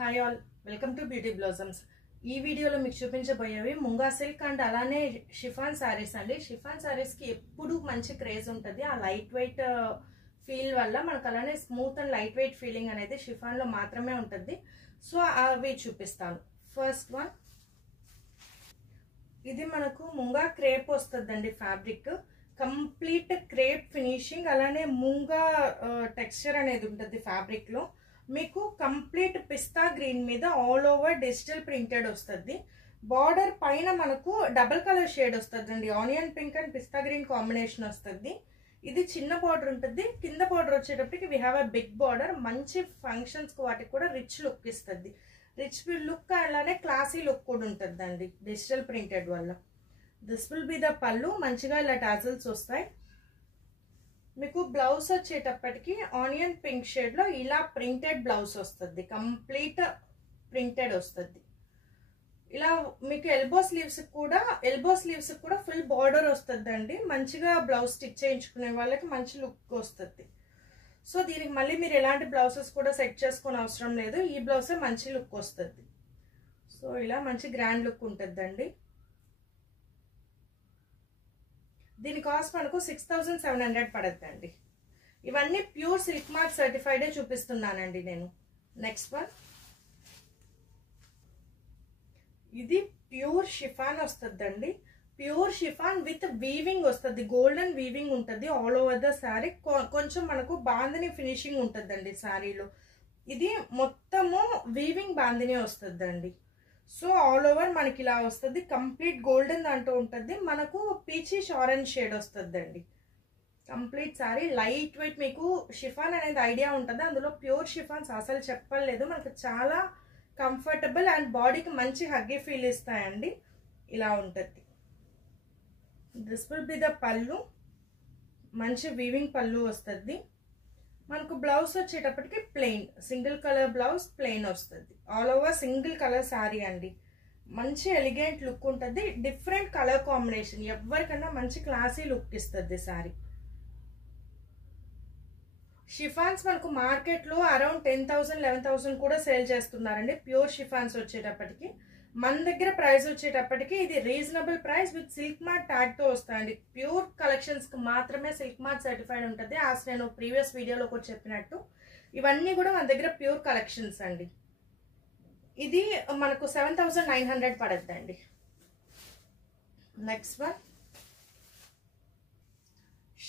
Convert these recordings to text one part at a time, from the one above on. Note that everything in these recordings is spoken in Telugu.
Hi all, welcome to beauty blossoms. ఈ వీడియోలో మీకు చూపించబోయేవి ముంగా సిల్క్ అండ్ అలానే షిఫాన్ శారీస్ అండి. షిఫాన్ శారీస్కి ఎప్పుడు మంచి క్రేజ్ ఉంటుంది. ఆ లైట్ వెయిట్ ఫీల్ వల్ల మనకు అలానే smooth and light weight feeling అనేది షిఫాన్లో మాత్రమే ఉంటుంది. సో అవి చూపిస్తాను. ఫస్ట్ వన్, ఇది మనకు ముంగా క్రేప్ వస్తుందండి. ఫ్యాబ్రిక్ కంప్లీట్ క్రేప్ ఫినిషింగ్, అలానే ముంగా టెక్స్చర్ అనేది ఉంటుంది ఫ్యాబ్రిక్లో. మీకు కంప్లీట్ పిస్తా గ్రీన్ మీద ఆల్ ఓవర్ డిజిటల్ ప్రింటెడ్ వస్తుంది. బార్డర్ పైన మనకు డబుల్ కలర్ షేడ్ వస్తుందండి. ఆనియన్ పింక్ అండ్ పిస్తా గ్రీన్ కాంబినేషన్ వస్తుంది. ఇది చిన్న బార్డర్ ఉంటుంది. కింద బార్డర్ వచ్చేటప్పటికి we have a big border. మంచి ఫంక్షన్స్ వాటికి కూడా రిచ్ లుక్ ఇస్తుంది. రిచ్ లుక్ అలానే క్లాసీ లుక్ కూడా ఉంటుందండి డిజిటల్ ప్రింటెడ్ వల్ల. దిస్ విల్ బి ద పళ్ళు. మంచిగా ఇలా టాజల్స్ వస్తాయి. మీకు బ్లౌజ్ వచ్చేటప్పటికి ఆనియన్ పింక్ షేడ్ లో ఇలా ప్రింటెడ్ బ్లౌజ్ వస్తుంది. కంప్లీట్ ప్రింటెడ్ వస్తుంది. ఇలా మీకు ఎల్బో స్లీవ్స్ కూడా ఫుల్ బార్డర్ వస్తుందండి. మంచిగా బ్లౌజ్ స్టిచ్ చేయించుకునే వాళ్ళకి మంచి లుక్ వస్తుంది. సో దీనికి మళ్ళీ మీరు ఎలాంటి బ్లౌజెస్ కూడా సెట్ చేసుకునే అవసరం లేదు. ఈ బ్లౌజే మంచి లుక్ వస్తుంది. సో ఇలా మంచి గ్రాండ్ లుక్ ఉంటుందండి. దీని కాస్ట్ మనకు 6700 పడుతుందండి. ఇవన్నీ ప్యూర్ సిల్క్ మార్క్ సర్టిఫైడే చూపిస్తున్నానండి నేను. నెక్స్ట్ వన్, ఇది ప్యూర్ షిఫాన్ వస్తుందండి. ప్యూర్ షిఫాన్ విత్ వీవింగ్ వస్తుంది. గోల్డెన్ వీవింగ్ ఉంటుంది ఆల్ ఓవర్ ద శారీ. కొంచెం మనకు బాందిని ఫినిషింగ్ ఉంటుందండి శారీలో. ఇది మొత్తము వీవింగ్ బాందిని వస్తుందండి. సో ఆల్ ఓవర్ మనకి ఇలా వస్తుంది. కంప్లీట్ గోల్డెన్ దాంట్లో ఉంటుంది. మనకు పీచిష్ ఆరెంజ్ షేడ్ వస్తుందండి. Complete sari light weight. మీకు షిఫాన్ అనేది ఐడియా ఉంటుంది. అందులో ప్యూర్ షిఫాన్స్ అసలు చెప్పలేదు. మనకు చాలా కంఫర్టబుల్ అండ్ బాడీకి మంచి హగ్గీ ఫీల్ ఇస్తాయండి. ఇలా ఉంటుంది. దిస్ విల్ బి ద పళ్ళు. మంచి వీవింగ్ పళ్ళు వస్తుంది. మనకు బ్లౌజ్ వచ్చేటప్పటికి plain single colour blouse plain వస్తుంది. All over single colour sari అండి. మంచి ఎలిగెంట్ లుక్ ఉంటుంది. డిఫరెంట్ కలర్ కాంబినేషన్ ఎవరికన్నా మంచి క్లాసీ లుక్ ఇస్తుంది శారీ. షిఫాన్స్ మనకు మార్కెట్లో అరౌండ్ 10,000 11,000 కూడా సేల్ చేస్తున్నారండి. ప్యూర్ షిఫాన్స్ వచ్చేటప్పటికి మన దగ్గర ప్రైస్ వచ్చేటప్పటికి ఇది reasonable price with silk mart tag తో వస్తాయండి. ప్యూర్ కలెక్షన్స్ కి మాత్రమే సిల్క్ మార్ట్ సర్టిఫైడ్ ఉంటుంది. యాజ్ నేను ప్రీవియస్ వీడియోలో కూడా చెప్పినట్టు ఇవన్నీ కూడా మన దగ్గర ప్యూర్ కలెక్షన్స్ అండి. ఇది మనకు 7,900 పడుతుందండి. నెక్స్ట్ వన్,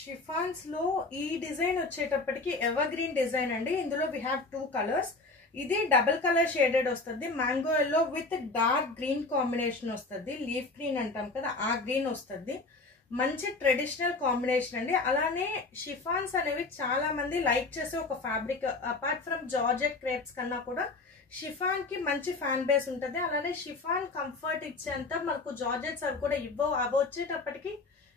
షిఫాన్స్ లో ఈ డిజైన్ వచ్చేటప్పటికి ఎవర్ గ్రీన్ డిజైన్ అండి. ఇందులో వీ హ్యావ్ 2 కలర్స్. ఇది డబుల్ కలర్ షేడెడ్ వస్తుంది. Mango yellow with dark green combination వస్తుంది. లీఫ్ గ్రీన్ అంటాం కదా, ఆ గ్రీన్ వస్తుంది. మంచి ట్రెడిషనల్ కాంబినేషన్ అండి. అలానే షిఫాన్స్ అనేవి చాలా మంది లైక్ చేసే ఒక fabric. Apart from georgette crepes కన్నా కూడా షిఫాన్ కి మంచి ఫ్యాన్ బేస్ ఉంటుంది. అలానే షిఫాన్ కంఫర్ట్ ఇచ్చేంత మనకు జార్జెట్స్ అవి కూడా ఇవ్వవు. అవి వచ్చేటప్పటికి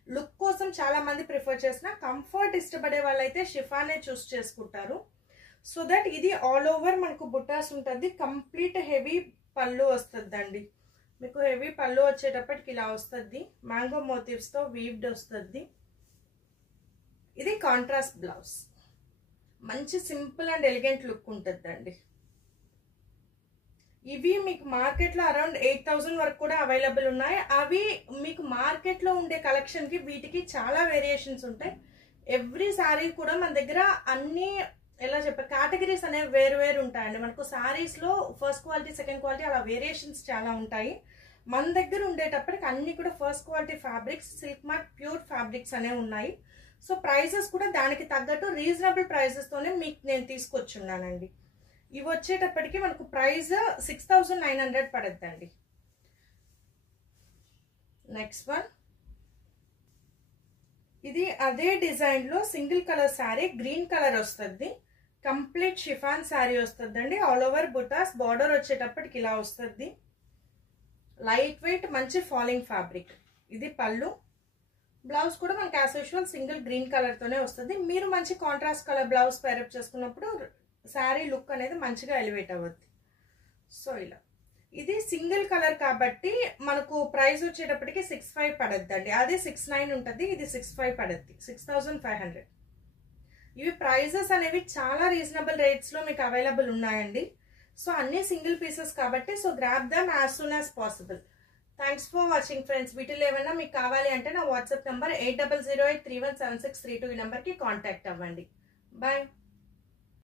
లుక్ కోసం చాలా మంది ప్రిఫర్ చేసిన, కంఫర్ట్ ఇష్టపడే వాళ్ళైతే షిఫానే చూస్ చేసుకుంటారు. సో దట్ ఇది ఆల్ ఓవర్ మనకు బుట్టాస్ ఉంటుంది. కంప్లీట్ హెవీ పళ్ళు వస్తుందండి. మీకు హెవీ పళ్ళు వచ్చేటప్పటికి ఇలా వస్తుంది. మ్యాంగో మోటివ్స్ తో వీవ్డ్ వస్తుంది. ఇది కాంట్రాస్ట్ బ్లౌజ్. మంచి సింపుల్ అండ్ ఎలిగెంట్ లుక్ ఉంటుందండి. ఇవి మీకు మార్కెట్లో అరౌండ్ 8,000 వరకు కూడా అవైలబుల్ ఉన్నాయి. అవి మీకు మార్కెట్లో ఉండే కలెక్షన్ కి వీటికి చాలా వేరియేషన్స్ ఉంటాయి. ఎవ్రీ శారీ కూడా మన దగ్గర అన్ని ఎలా చెప్పారు కేటగిరీస్ అనేవి వేరు ఉంటాయండి. మనకు శారీస్ లో ఫస్ట్ క్వాలిటీ సెకండ్ క్వాలిటీ అలా వేరియేషన్స్ చాలా ఉంటాయి. మన దగ్గర ఉండేటప్పటికి అన్ని కూడా first quality fabrics, silk mark pure fabrics అనేవి ఉన్నాయి. సో ప్రైసెస్ కూడా దానికి తగ్గట్టు రీజనబుల్ ప్రైసెస్ తోనే మీకు నేను తీసుకొచ్చున్నానండి. ఇవి వచ్చేటప్పటికి మనకు ప్రైస్ 6900 పడుతుందండి. నెక్స్ట్ వన్, ఇది అదే డిజైన్ లో single colour sari green colour వస్తుంది. కంప్లీట్ షిఫాన్ శారీ వస్తుందండి. ఆల్ ఓవర్ బుటాస్. బార్డర్ వచ్చేటప్పటికి ఇలా వస్తుంది. లైట్ వెయిట్ మంచి ఫాలింగ్ ఫ్యాబ్రిక్. ఇది పళ్ళు. బ్లౌజ్ కూడా మనకి as usual single green colour తోనే వస్తుంది. మీరు మంచి కాంట్రాస్ట్ కలర్ బ్లౌజ్ పేరప్ చేసుకున్నప్పుడు శారీ లుక్ అనేది మంచిగా ఎలివేట్ అవ్వద్ది. సో ఇలా ఇది సింగిల్ కలర్ కాబట్టి మనకు ప్రైస్ వచ్చేటప్పటికి 65 పడద్దండి. అదే 69 ఉంటుంది. ఇది 65 పడద్ది. 6500. ఇవి ప్రైజెస్ అనేవి చాలా రీజనబుల్ రేట్స్ లో మీకు అవైలబుల్ ఉన్నాయండి. సో అన్ని సింగిల్ పీసెస్ కాబట్టి so grab them as soon as possible. Thanks for watching friends. వీటిలో ఏమైనా మీకు కావాలి అంటే నా వాట్సాప్ నెంబర్ 8008317632 ఈ నెంబర్కి కాంటాక్ట్ అవ్వండి. బాయ్.